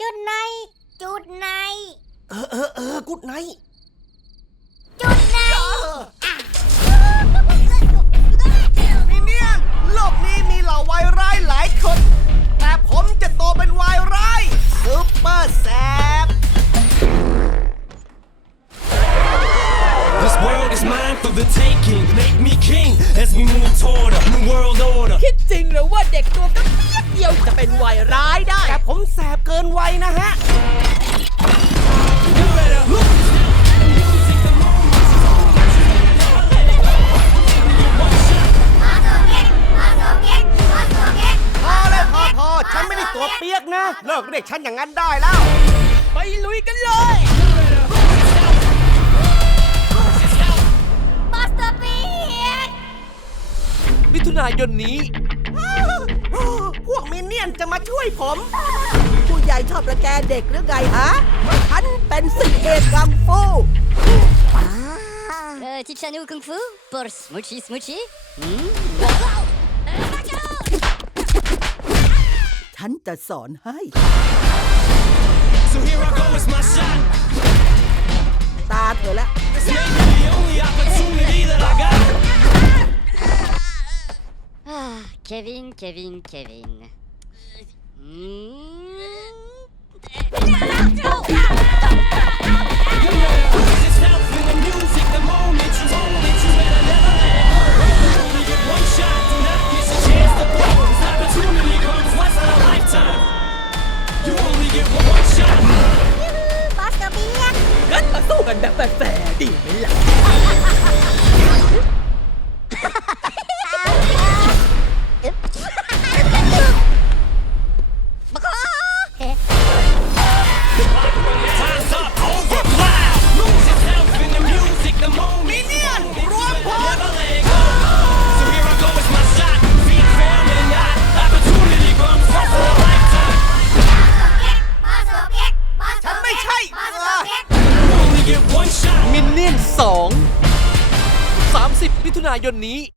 จุดไหนจุดไหน เออเออเออ กุดไหน จุดไหนนีี่เยโลกนี้มีเหล่าวายร้ายหลายคน แต่ผมจะโตเป็นวายร้ายซูเปอร์แซบ This world is mine for the taking Make me king as we move toward a new world order คิดจริงหรือว่าเด็กตัวก็เพียเดียวจะเป็นวายร้ายได้แบบเกินวัยนะฮะฉันไม่ได้ตัวเปียกนะเลิกเรียกฉันอย่างนั้นได้แล้ว ไปลุยกันเลยมาสเตอร์เปียมิถุนายนนี้ พวกมินเนี่ยนจะมาช่วยผมใหญ่ชอบระแกเด็กหรือไงฮะฉันเป็นสิเอดกังฟูเออทิชานูกังฟูปอร์สมูชิสมูชิฉันจะสอนให้ ตาเธอและเควิน เควิน เควิน跟他分分地没了。2 30มิถุนายนนี้